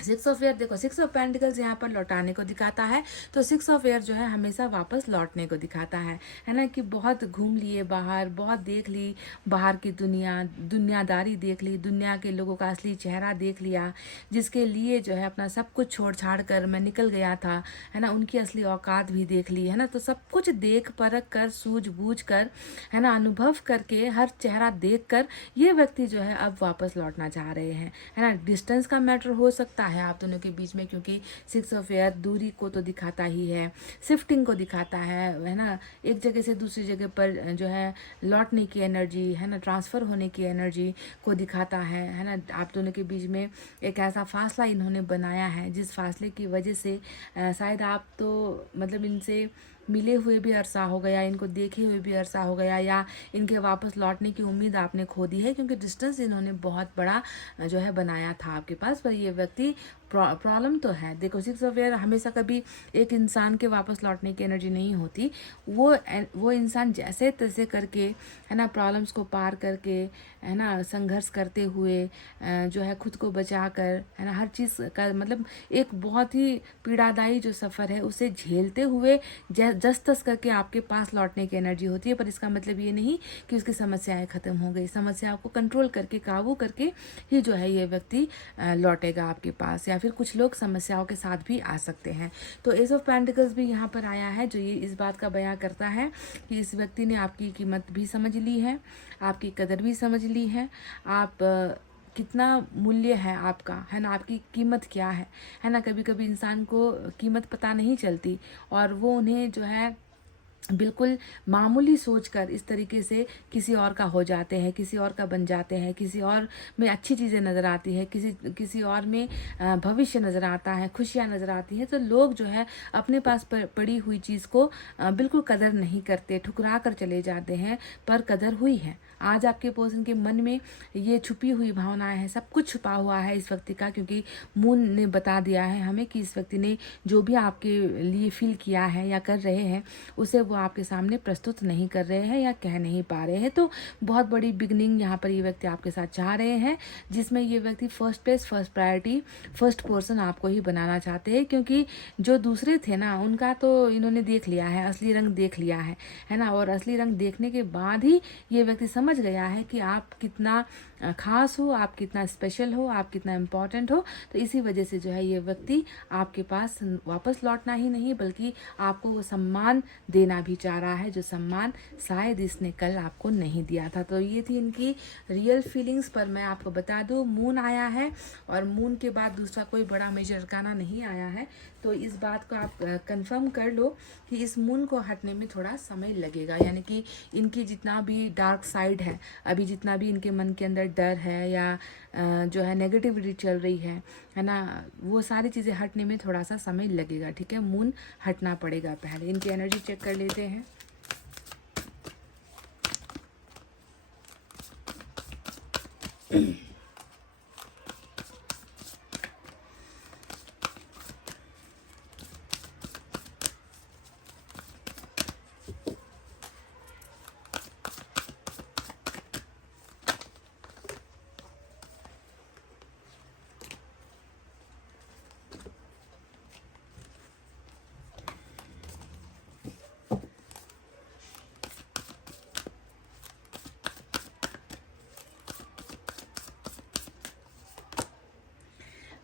6 ऑफ एयर देखो, 6 ऑफ पेंटिकल्स यहाँ पर लौटाने को दिखाता है, तो 6 ऑफ एयर जो है हमेशा वापस लौटने को दिखाता है ना। कि बहुत घूम लिए बाहर, बहुत देख ली बाहर की दुनियादारी देख ली, दुनिया के लोगों का असली चेहरा देख लिया, जिसके लिए जो है अपना सब कुछ छोड़ छाड़ कर मैं निकल गया था, है ना, उनकी असली औकात भी देख ली, है ना। तो सब कुछ देख परख कर, सूझबूझ कर, है ना, अनुभव करके, हर चेहरा देख कर ये व्यक्ति जो है अब वापस लौटना चाह रहे हैं, है ना। डिस्टेंस का मैटर हो सकता है आप दोनों के बीच में, क्योंकि 6 ऑफ एयर दूरी को तो दिखाता ही है, शिफ्टिंग को दिखाता है ना, एक जगह से दूसरी जगह पर जो है लौटने की एनर्जी, है ना, ट्रांसफर होने की एनर्जी को दिखाता है ना। आप दोनों के बीच में एक ऐसा फासला इन्होंने बनाया है जिस फासले की वजह से शायद आप तो मतलब इनसे मिले हुए भी अरसा हो गया, इनको देखे हुए भी अरसा हो गया, या इनके वापस लौटने की उम्मीद आपने खो दी है, क्योंकि डिस्टेंस इन्होंने बहुत बड़ा जो है बनाया था आपके पास। पर ये व्यक्ति प्रॉब्लम तो है, देखो 6 ऑफ एयर हमेशा कभी एक इंसान के वापस लौटने की एनर्जी नहीं होती। वो इंसान जैसे तैसे करके, है ना, प्रॉब्लम्स को पार करके, है ना, संघर्ष करते हुए जो है खुद को बचा कर, है ना, हर चीज़ का मतलब एक बहुत ही पीड़ादायी जो सफ़र है उसे झेलते हुए जस तस करके आपके पास लौटने की एनर्जी होती है। पर इसका मतलब ये नहीं कि उसकी समस्याएं ख़त्म हो गई, समस्याओं को कंट्रोल करके, काबू करके ही जो है ये व्यक्ति लौटेगा आपके पास, या फिर कुछ लोग समस्याओं के साथ भी आ सकते हैं। तो एस ऑफ पेंटिकल्स भी यहाँ पर आया है, जो ये इस बात का बयां करता है कि इस व्यक्ति ने आपकी कीमत भी समझ ली है, आपकी कदर भी समझ ली है, आप कितना मूल्य है आपका, है ना, आपकी कीमत क्या है ना। कभी कभी इंसान को कीमत पता नहीं चलती और वो उन्हें जो है बिल्कुल मामूली सोचकर इस तरीके से किसी और का हो जाते हैं, किसी और का बन जाते हैं, किसी और में अच्छी चीज़ें नज़र आती है, किसी और में भविष्य नज़र आता है, खुशियाँ नज़र आती हैं। तो लोग जो है अपने पास पड़ी हुई चीज़ को बिल्कुल कदर नहीं करते, ठुकरा कर चले जाते हैं, पर कदर हुई है। आज आपके पर्सन के मन में ये छुपी हुई भावनाएं हैं, सब कुछ छुपा हुआ है इस व्यक्ति का, क्योंकि मून ने बता दिया है हमें कि इस व्यक्ति ने जो भी आपके लिए फील किया है या कर रहे हैं उसे वो आपके सामने प्रस्तुत नहीं कर रहे हैं या कह नहीं पा रहे हैं। तो बहुत बड़ी बिगनिंग यहाँ पर ये व्यक्ति आपके साथ चाह रहे हैं, जिसमें ये व्यक्ति first place, first priority, first person आपको ही बनाना चाहते हैं, क्योंकि जो दूसरे थे ना उनका तो इन्होंने देख लिया है, असली रंग देख लिया है ना। और असली रंग देखने के बाद ही ये व्यक्ति समझ गया है कि आप कितना खास हो, आप कितना स्पेशल हो, आप कितना इम्पोर्टेंट हो। तो इसी वजह से जो है ये व्यक्ति आपके पास वापस लौटना ही नहीं बल्कि आपको वो सम्मान देना भी चाह रहा है, जो सम्मान शायद इसने कल आपको नहीं दिया था। तो ये थी इनकी रियल फीलिंग्स। पर मैं आपको बता दूं, मून आया है और मून के बाद दूसरा कोई बड़ा मेजर अरकाना नहीं आया है। तो इस बात को आप कंफर्म कर लो कि इस मून को हटने में थोड़ा समय लगेगा, यानी कि इनकी जितना भी डार्क साइड है, अभी जितना भी इनके मन के अंदर डर है या जो है नेगेटिविटी चल रही है ना, वो सारी चीज़ें हटने में थोड़ा सा समय लगेगा। ठीक है, मून हटना पड़ेगा। पहले इनकी एनर्जी चेक कर लेते हैं।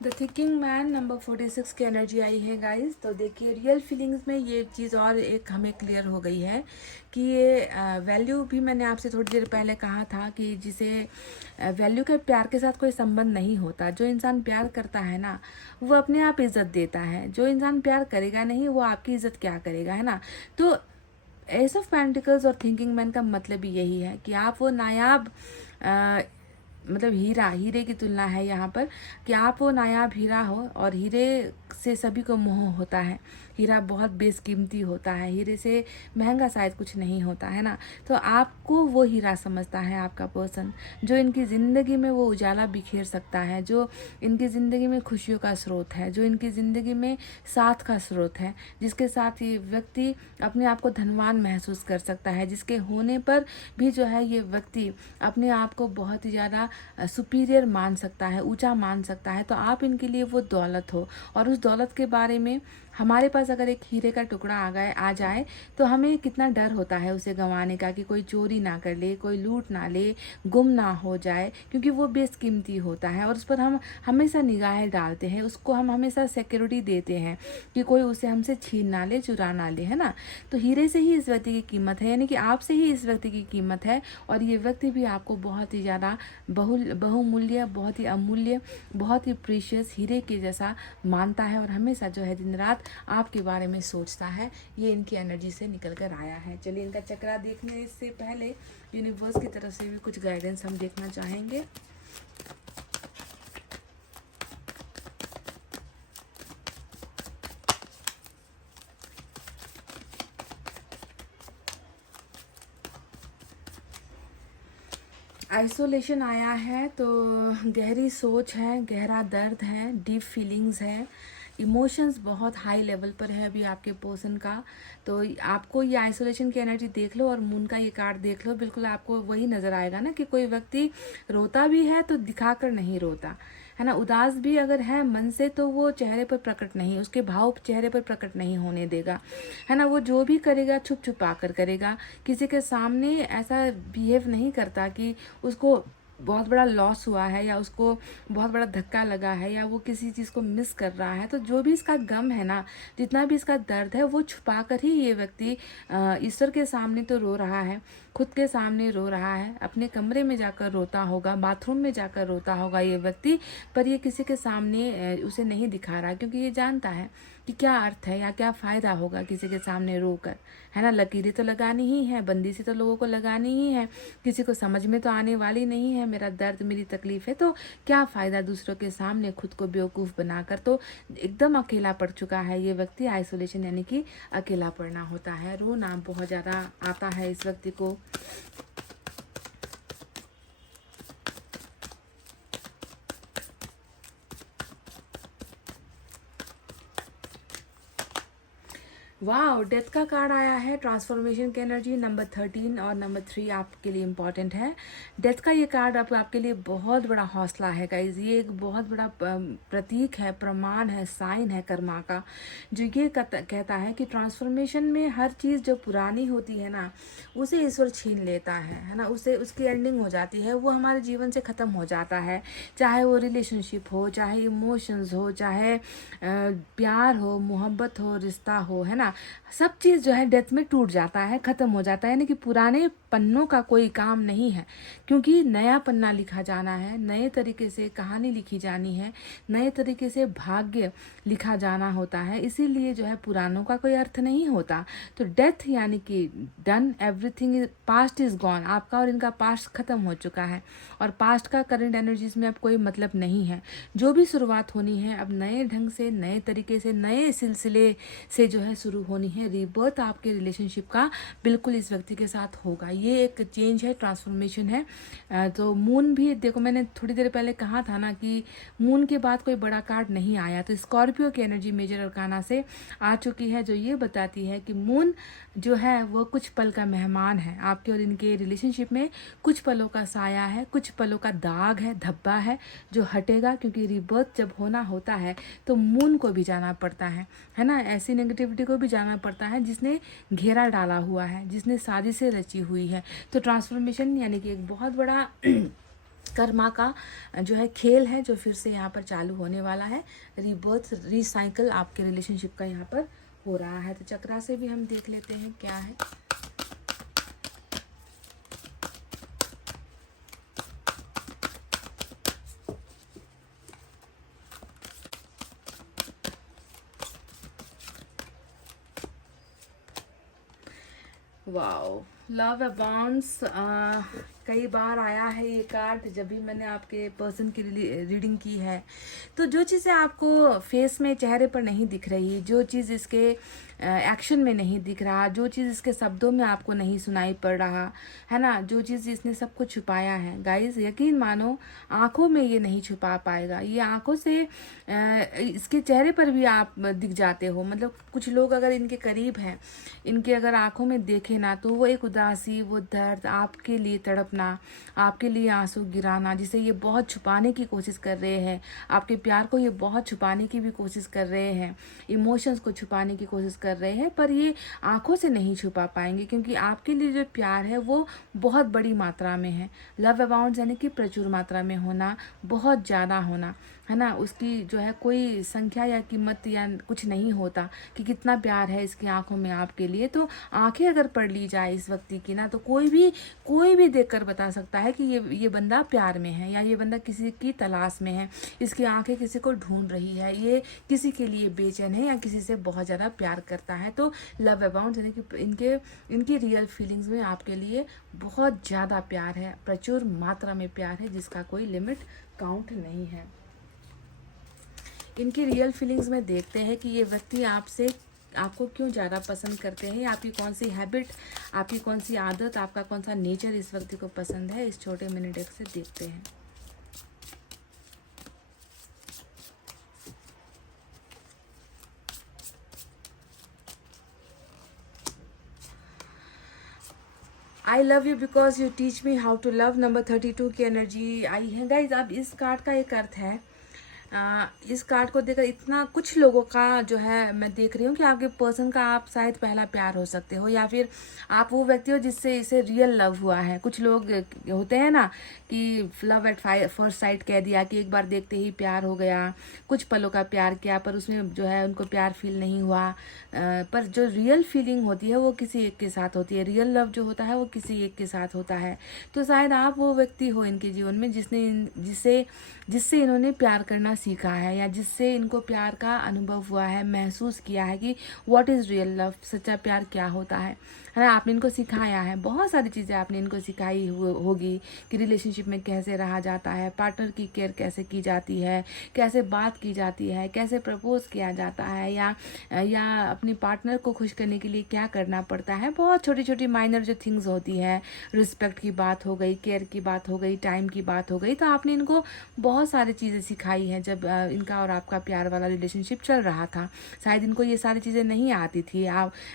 द थिंकिंग मैन नंबर 46 की एनर्जी आई है गाइस। तो देखिए रियल फीलिंग्स में ये चीज़ और एक हमें क्लियर हो गई है कि ये वैल्यू भी मैंने आपसे थोड़ी देर पहले कहा था कि जिसे वैल्यू के प्यार के साथ कोई संबंध नहीं होता। जो इंसान प्यार करता है ना, वो अपने आप इज्जत देता है। जो इंसान प्यार करेगा नहीं, वो आपकी इज्जत क्या करेगा, है ना। तो एस ऑफ पेंटिकल्स और थिंकिंग मैन का मतलब ही यही है कि आप वो नायाब मतलब हीरे की तुलना है यहाँ पर कि आप वो नायाब हीरा हो, और हीरे से सभी को मोह होता है। हीरा बहुत बेशकीमती होता है, हीरे से महंगा शायद कुछ नहीं होता, है ना। तो आपको वो हीरा समझता है आपका पर्सन, जो इनकी ज़िंदगी में वो उजाला बिखेर सकता है, जो इनकी ज़िंदगी में खुशियों का स्रोत है, जो इनकी ज़िंदगी में साथ का स्रोत है, जिसके साथ ये व्यक्ति अपने आप को धनवान महसूस कर सकता है, जिसके होने पर भी जो है ये व्यक्ति अपने आप को बहुत ही ज़्यादा सुपीरियर मान सकता है, ऊंचा मान सकता है। तो आप इनके लिए वो दौलत हो, और उस दौलत के बारे में हमारे पास अगर एक हीरे का टुकड़ा आ जाए तो हमें कितना डर होता है उसे गंवाने का, कि कोई चोरी ना कर ले, कोई लूट ना ले, गुम ना हो जाए, क्योंकि वो बेशकीमती होता है और उस पर हम हमेशा निगाहें डालते हैं, उसको हम हमेशा सिक्योरिटी देते हैं कि कोई उसे हमसे छीन ना ले, चुरा ना ले, है ना। तो हीरे से ही इस व्यक्ति की कीमत है, यानी कि आपसे ही इस व्यक्ति की कीमत है, और ये व्यक्ति भी आपको बहुत ही ज़्यादा बहुमूल्य, बहुत ही अमूल्य, बहुत ही प्रीशियस हीरे के जैसा मानता है, और हमेशा जो है दिन रात आपके बारे में सोचता है। ये इनकी एनर्जी से निकल कर आया है। चलिए इनका चक्रा देखने से पहले यूनिवर्स की तरफ से भी कुछ गाइडेंस हम देखना चाहेंगे। आइसोलेशन आया है, तो गहरी सोच है, गहरा दर्द है, डीप फीलिंग्स है, इमोशंस बहुत हाई लेवल पर है अभी आपके पर्सन का। तो आपको ये आइसोलेशन की एनर्जी देख लो और मून का ये कार्ड देख लो, बिल्कुल आपको वही नज़र आएगा ना कि कोई व्यक्ति रोता भी है तो दिखाकर नहीं रोता, है ना। उदास भी अगर है मन से तो वो चेहरे पर प्रकट नहीं, उसके भाव चेहरे पर प्रकट नहीं होने देगा, है ना। वो जो भी करेगा छुप छुपा कर करेगा, किसी के सामने ऐसा बिहेव नहीं करता कि उसको बहुत बड़ा लॉस हुआ है या उसको बहुत बड़ा धक्का लगा है या वो किसी चीज़ को मिस कर रहा है। तो जो भी इसका गम है ना, जितना भी इसका दर्द है, वो छुपा कर ही ये व्यक्ति ईश्वर के सामने तो रो रहा है, खुद के सामने रो रहा है, अपने कमरे में जाकर रोता होगा, बाथरूम में जाकर रोता होगा ये व्यक्ति, पर ये किसी के सामने उसे नहीं दिखा रहा, क्योंकि ये जानता है कि क्या अर्थ है या क्या फ़ायदा होगा किसी के सामने रो कर, है ना। लकीरें तो लगानी ही है, बंदी से तो लोगों को लगानी ही है, किसी को समझ में तो आने वाली नहीं है मेरा दर्द, मेरी तकलीफ है, तो क्या फ़ायदा दूसरों के सामने खुद को बेवकूफ़ बनाकर। तो एकदम अकेला पड़ चुका है ये व्यक्ति। आइसोलेशन यानी कि अकेला पड़ना होता है। रोना बहुत ज़्यादा आता है इस व्यक्ति को। वाह, डेथ का कार्ड आया है। ट्रांसफॉर्मेशन की एनर्जी नंबर 13 और नंबर 3 आपके लिए इम्पॉर्टेंट है। डेथ का ये कार्ड आपके लिए बहुत बड़ा हौसला है गाइज। ये एक बहुत बड़ा प्रतीक है, प्रमाण है, साइन है कर्मा का, जो ये कहता है कि ट्रांसफॉर्मेशन में हर चीज़ जो पुरानी होती है ना, उसे ईश्वर छीन लेता है ना। उसे उसकी एंडिंग हो जाती है, वो हमारे जीवन से ख़त्म हो जाता है। चाहे वो रिलेशनशिप हो, चाहे इमोशंस हो, चाहे प्यार हो, मोहब्बत हो, रिश्ता हो, है ना। सब चीज़ जो है डेथ में टूट जाता है, ख़त्म हो जाता है, यानी कि पुराने पन्नों का कोई काम नहीं है, क्योंकि नया पन्ना लिखा जाना है, नए तरीके से कहानी लिखी जानी है, नए तरीके से भाग्य लिखा जाना होता है। इसीलिए जो है पुरानों का कोई अर्थ नहीं होता। तो डेथ यानी कि done, everything past is gone, आपका और इनका पास्ट खत्म हो चुका है और पास्ट का करंट एनर्जीज में अब कोई मतलब नहीं है। जो भी शुरुआत होनी है अब नए ढंग से, नए तरीके से, नए सिलसिले से जो है शुरू होनी है। रीबर्थ आपके रिलेशनशिप का बिल्कुल इस व्यक्ति के साथ होगा। ये एक चेंज है, ट्रांसफॉर्मेशन है। तो मून भी देखो, मैंने थोड़ी देर पहले कहा था ना कि मून के बाद कोई बड़ा कार्ड नहीं आया, तो स्कॉर्पियो की एनर्जी मेजर अरकाना से आ चुकी है, जो ये बताती है कि मून जो है वो कुछ पल का मेहमान है आपके और इनके रिलेशनशिप में। कुछ पलों का साया है, कुछ पलों का दाग है, धब्बा है जो हटेगा, क्योंकि रिबर्थ जब होना होता है तो मून को भी जाना पड़ता है ना, ऐसी नेगेटिविटी को भी जाना पड़ता है जिसने घेरा डाला हुआ है, जिसने साजिशें रची हुई है। तो ट्रांसफॉर्मेशन यानी कि एक बहुत बड़ा कर्मा का जो है खेल है जो फिर से यहाँ पर चालू होने वाला है। रीबर्थ, रिसाइकल आपके रिलेशनशिप का यहाँ पर हो रहा है। तो चक्रा से भी हम देख लेते हैं क्या है। वाओ, लव अबाउंड्स कई बार आया है ये कार्ड जब भी मैंने आपके पर्सन की रीडिंग की है। तो जो चीज़ें आपको फेस में, चेहरे पर नहीं दिख रही, जो चीज़ इसके एक्शन में नहीं दिख रहा, जो चीज़ इसके शब्दों में आपको नहीं सुनाई पड़ रहा है ना, जो चीज़ इसने सब कुछ छुपाया है, गाइस यकीन मानो आंखों में ये नहीं छुपा पाएगा। ये आंखों से इसके चेहरे पर भी आप दिख जाते हो। मतलब कुछ लोग अगर इनके करीब हैं, इनके अगर आंखों में देखे ना, तो वो एक उदासी, वो दर्द, आपके लिए तड़पना, आपके लिए आंसू गिराना, जिसे ये बहुत छुपाने की कोशिश कर रहे हैं, आपके प्यार को ये बहुत छुपाने की भी कोशिश कर रहे हैं, इमोशंस को छुपाने की कोशिश कर रहे हैं, पर ये आंखों से नहीं छुपा पाएंगे, क्योंकि आपके लिए जो प्यार है वो बहुत बड़ी मात्रा में है। लव अबाउंड यानी कि प्रचुर मात्रा में होना, बहुत ज़्यादा होना, है ना। उसकी जो है कोई संख्या या कीमत या कुछ नहीं होता कि कितना प्यार है इसकी आंखों में आपके लिए। तो आंखें अगर पढ़ ली जाए इस व्यक्ति की ना, तो कोई भी देखकर बता सकता है कि ये बंदा प्यार में है या ये बंदा किसी की तलाश में है। इसकी आंखें किसी को ढूंढ रही है, ये किसी के लिए बेचैन है या किसी से बहुत ज़्यादा प्यार करता है। तो लव अबाउंड यानी कि इनकी रियल फीलिंग्स में आपके लिए बहुत ज़्यादा प्यार है, प्रचुर मात्रा में प्यार है, जिसका कोई लिमिट काउंट नहीं है। इनकी रियल फीलिंग्स में देखते हैं कि ये व्यक्ति आपको क्यों ज़्यादा पसंद करते हैं, आपकी कौन सी हैबिट, आपकी कौन सी आदत, आपका कौन सा नेचर इस व्यक्ति को पसंद है। इस छोटे मिनी डेक से देखते हैं। I love you because you teach me how to love, number 32 की एनर्जी आई है गाइज। अब इस कार्ड का एक अर्थ है, इस कार्ड को देखकर इतना कुछ लोगों का जो है मैं देख रही हूँ कि आपके पर्सन का आप शायद पहला प्यार हो सकते हो, या फिर आप वो व्यक्ति हो जिससे इसे रियल लव हुआ है। कुछ लोग होते हैं ना कि लव एट फर्स्ट साइट कह दिया कि एक बार देखते ही प्यार हो गया, कुछ पलों का प्यार किया, पर उसमें जो है उनको प्यार फील नहीं हुआ। पर जो रियल फीलिंग होती है वो किसी एक के साथ होती है, रियल लव जो होता है वो किसी एक के साथ होता है। तो शायद आप वो व्यक्ति हो इनके जीवन में जिससे इन्होंने प्यार करना सीखा है, या जिससे इनको प्यार का अनुभव हुआ है, महसूस किया है कि व्हाट इज़ रियल लव, सच्चा प्यार क्या होता है ना। आपने इनको सिखाया है, बहुत सारी चीज़ें आपने इनको सिखाई होगी कि रिलेशनशिप में कैसे रहा जाता है, पार्टनर की केयर कैसे की जाती है, कैसे बात की जाती है, कैसे प्रपोज किया जाता है, या अपने पार्टनर को खुश करने के लिए क्या करना पड़ता है। बहुत छोटी छोटी माइनर जो थिंग्स होती है, रिस्पेक्ट की बात हो गई, केयर की बात हो गई, टाइम की बात हो गई। तो आपने इनको बहुत सारी चीज़ें सिखाई हैं जब इनका और आपका प्यार वाला रिलेशनशिप चल रहा था। शायद इनको ये सारी चीज़ें नहीं आती थी।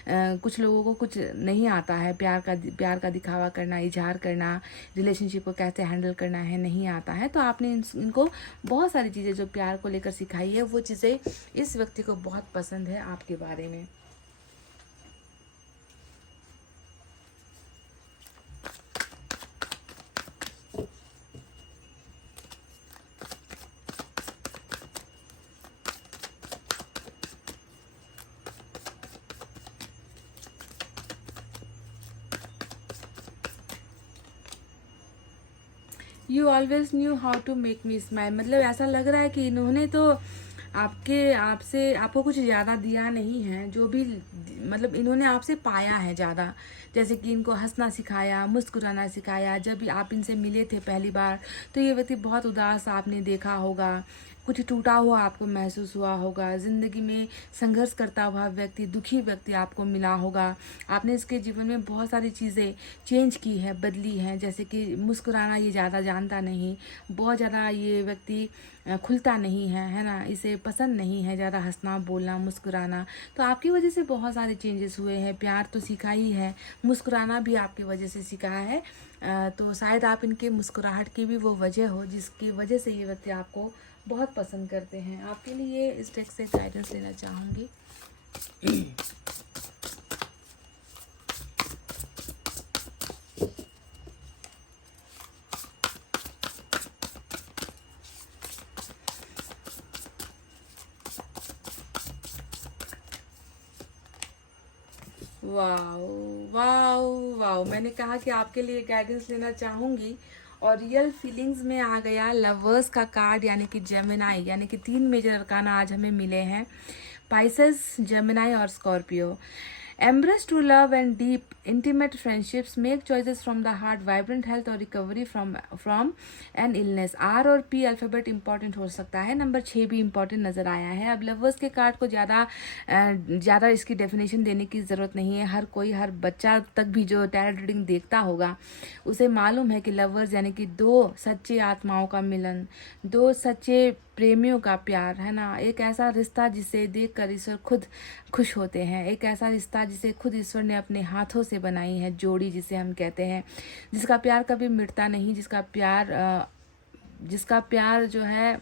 कुछ लोगों को कुछ नहीं आता है, प्यार का दिखावा करना, इजहार करना, रिलेशनशिप को कैसे हैंडल करना है, नहीं आता है। तो आपने इनको बहुत सारी चीज़ें जो प्यार को लेकर सिखाई है, वो चीज़ें इस व्यक्ति को बहुत पसंद है आपके बारे में। You always knew how to make me smile, मतलब ऐसा लग रहा है कि इन्होंने तो आपको कुछ ज़्यादा दिया नहीं है, जो भी मतलब इन्होंने आपसे पाया है ज़्यादा, जैसे कि इनको हंसना सिखाया, मुस्कुराना सिखाया। जब भी आप इनसे मिले थे पहली बार तो ये व्यक्ति बहुत उदास आपने देखा होगा, कुछ टूटा हुआ आपको महसूस हुआ होगा, ज़िंदगी में संघर्ष करता हुआ व्यक्ति, दुखी व्यक्ति आपको मिला होगा। आपने इसके जीवन में बहुत सारी चीज़ें चेंज की है, बदली हैं, जैसे कि मुस्कुराना ये ज़्यादा जानता नहीं, बहुत ज़्यादा ये व्यक्ति खुलता नहीं है ना, इसे पसंद नहीं है ज़्यादा हंसना, बोलना, मुस्कुराना। तो आपकी वजह से बहुत सारे चेंजेस हुए हैं, प्यार तो सीखा ही है, मुस्कुराना भी आपकी वजह से सीखा है। तो शायद आप इनके मुस्कुराहट की भी वो वजह हो जिसकी वजह से ये व्यक्ति आपको बहुत पसंद करते हैं। आपके लिए इस डेक से गाइडेंस लेना चाहूँगी। वाओ वाओ वाओ, मैंने कहा कि आपके लिए गाइडेंस लेना चाहूँगी और रियल फीलिंग्स में आ गया लवर्स का कार्ड, यानी कि जेमिनाई, यानी कि 3 मेजर अरकाना आज हमें मिले हैं, पाइसेस, जेमिनाई और Scorpio. Embrace true love and deep, intimate friendships. Make choices from the heart. Vibrant health और recovery from an illness. R और P अल्फ़ाबेट इंपॉर्टेंट हो सकता है। नंबर 6 भी इंपॉर्टेंट नज़र आया है। अब लवर्स के कार्ड को ज़्यादा इसकी डेफिनेशन देने की ज़रूरत नहीं है। हर बच्चा तक भी जो टैरोट रीडिंग देखता होगा उसे मालूम है कि लवर्स यानी कि 2 सच्चे आत्माओं का मिलन, 2 सच्चे प्रेमियों का प्यार, है ना। एक ऐसा रिश्ता जिसे देखकर ईश्वर खुद खुश होते हैं, एक ऐसा रिश्ता जिसे खुद ईश्वर ने अपने हाथों से बनाई है जोड़ी, जिसे हम कहते हैं, जिसका प्यार कभी मिटता नहीं, जिसका प्यार जो है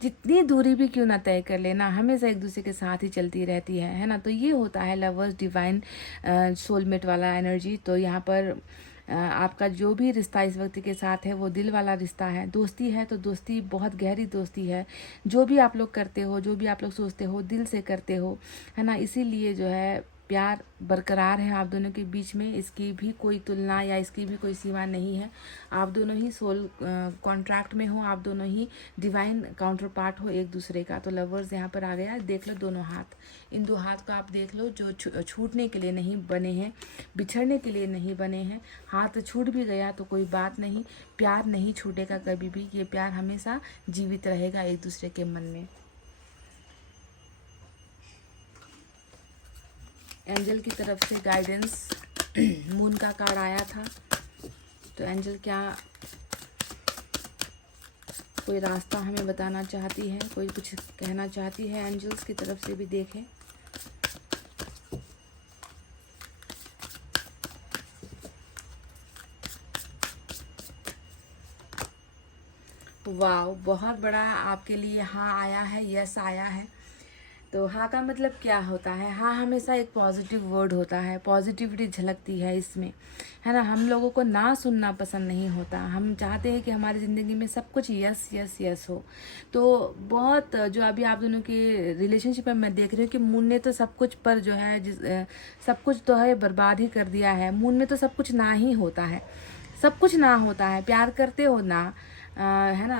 जितनी दूरी भी क्यों ना तय कर लेना, हमेशा एक दूसरे के साथ ही चलती रहती है ना। तो ये होता है लवर्स डिवाइन सोलमेट वाला एनर्जी। तो यहाँ पर आपका जो भी रिश्ता इस व्यक्ति के साथ है वो दिल वाला रिश्ता है। दोस्ती है तो दोस्ती बहुत गहरी दोस्ती है। जो भी आप लोग करते हो, जो भी आप लोग सोचते हो, दिल से करते हो, है ना। इसीलिए जो है प्यार बरकरार है आप दोनों के बीच में, इसकी भी कोई तुलना या इसकी भी कोई सीमा नहीं है। आप दोनों ही सोल कॉन्ट्रैक्ट में हो, आप दोनों ही डिवाइन काउंटर पार्ट हो एक दूसरे का। तो लवर्स यहाँ पर आ गया। देख लो दोनों हाथ, इन 2 हाथ को आप देख लो जो छूटने के लिए नहीं बने हैं, बिछड़ने के लिए नहीं बने हैं। हाथ छूट भी गया तो कोई बात नहीं, प्यार नहीं छूटेगा कभी भी, ये प्यार हमेशा जीवित रहेगा एक दूसरे के मन में। एंजल की तरफ से गाइडेंस, मून का कार्ड आया था, तो एंजल क्या कोई रास्ता हमें बताना चाहती है, कोई कुछ कहना चाहती है, एंजल्स की तरफ से भी देखें। वाह, बहुत बड़ा आपके लिए हाँ आया है, यस आया है। तो हाँ का मतलब क्या होता है? हाँ हमेशा एक पॉजिटिव वर्ड होता है, पॉजिटिविटी झलकती है इसमें, है ना। हम लोगों को ना सुनना पसंद नहीं होता, हम चाहते हैं कि हमारी ज़िंदगी में सब कुछ यस यस यस हो। तो बहुत जो अभी आप दोनों की रिलेशनशिप में मैं देख रही हूँ कि मून ने तो सब कुछ पर जो है सब कुछ तो है बर्बाद ही कर दिया है। मून में तो सब कुछ ना ही होता है, सब कुछ ना होता है। प्यार करते हो ना, है ना,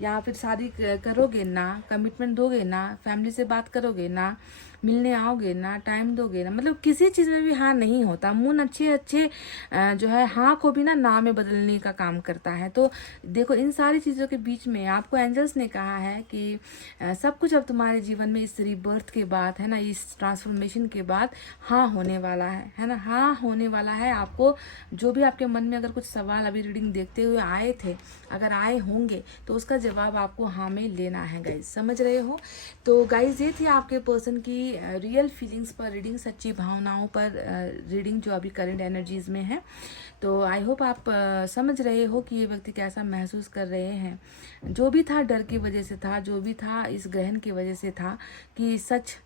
या फिर शादी करोगे ना, कमिटमेंट दोगे ना, फैमिली से बात करोगे ना, मिलने आओगे ना, टाइम दोगे ना, मतलब किसी चीज़ में भी हाँ नहीं होता। मून अच्छे जो है हाँ को भी ना में बदलने का काम करता है। तो देखो इन सारी चीज़ों के बीच में आपको एंजल्स ने कहा है कि सब कुछ अब तुम्हारे जीवन में इस रीबर्थ के बाद, है ना, इस ट्रांसफॉर्मेशन के बाद हाँ होने वाला है ना, हाँ होने वाला है। आपको जो भी आपके मन में अगर कुछ सवाल अभी रीडिंग देखते हुए आए थे, अगर आए होंगे तो उसका जवाब आपको हाँ में लेना है गाइज, समझ रहे हो। तो गाइज ये थी आपके पर्सन की रियल फीलिंग्स पर रीडिंग, सच्ची भावनाओं पर रीडिंग जो अभी करंट एनर्जीज में है। तो आई होप आप समझ रहे हो कि ये व्यक्ति कैसा महसूस कर रहे हैं। जो भी था डर की वजह से था, जो भी था इस ग्रहण की वजह से था कि सच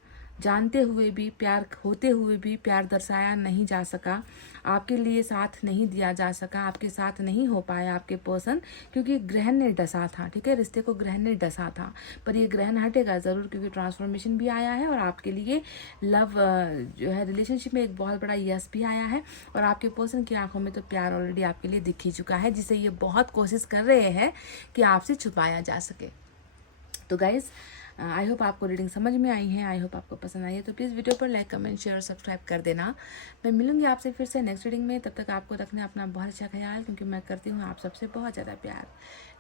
जानते हुए भी, प्यार होते हुए भी प्यार दर्शाया नहीं जा सका, आपके लिए साथ नहीं दिया जा सका, आपके साथ नहीं हो पाया आपके पर्सन, क्योंकि ग्रहण ने डसा था। ठीक है, रिश्ते को ग्रहण ने डसा था, पर ये ग्रहण हटेगा ज़रूर, क्योंकि ट्रांसफॉर्मेशन भी आया है और आपके लिए लव जो है रिलेशनशिप में एक बहुत बड़ा यस भी आया है। और आपके पर्सन की आंखों में तो प्यार ऑलरेडी आपके लिए दिख ही चुका है, जिसे ये बहुत कोशिश कर रहे हैं कि आपसे छुपाया जा सके। तो गाइज, आई होप आपको रीडिंग समझ में आई है, आई होप आपको पसंद आई है। तो प्लीज़ वीडियो पर लाइक, कमेंट, शेयर और सब्सक्राइब कर देना। मैं मिलूंगी आपसे फिर से नेक्स्ट रीडिंग में। तब तक आपको रखना अपना बहुत अच्छा ख्याल, क्योंकि मैं करती हूँ आप सबसे बहुत ज़्यादा प्यार।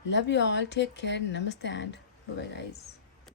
Love you all, take care, नमस्ते एंड बाय बाय गाइज।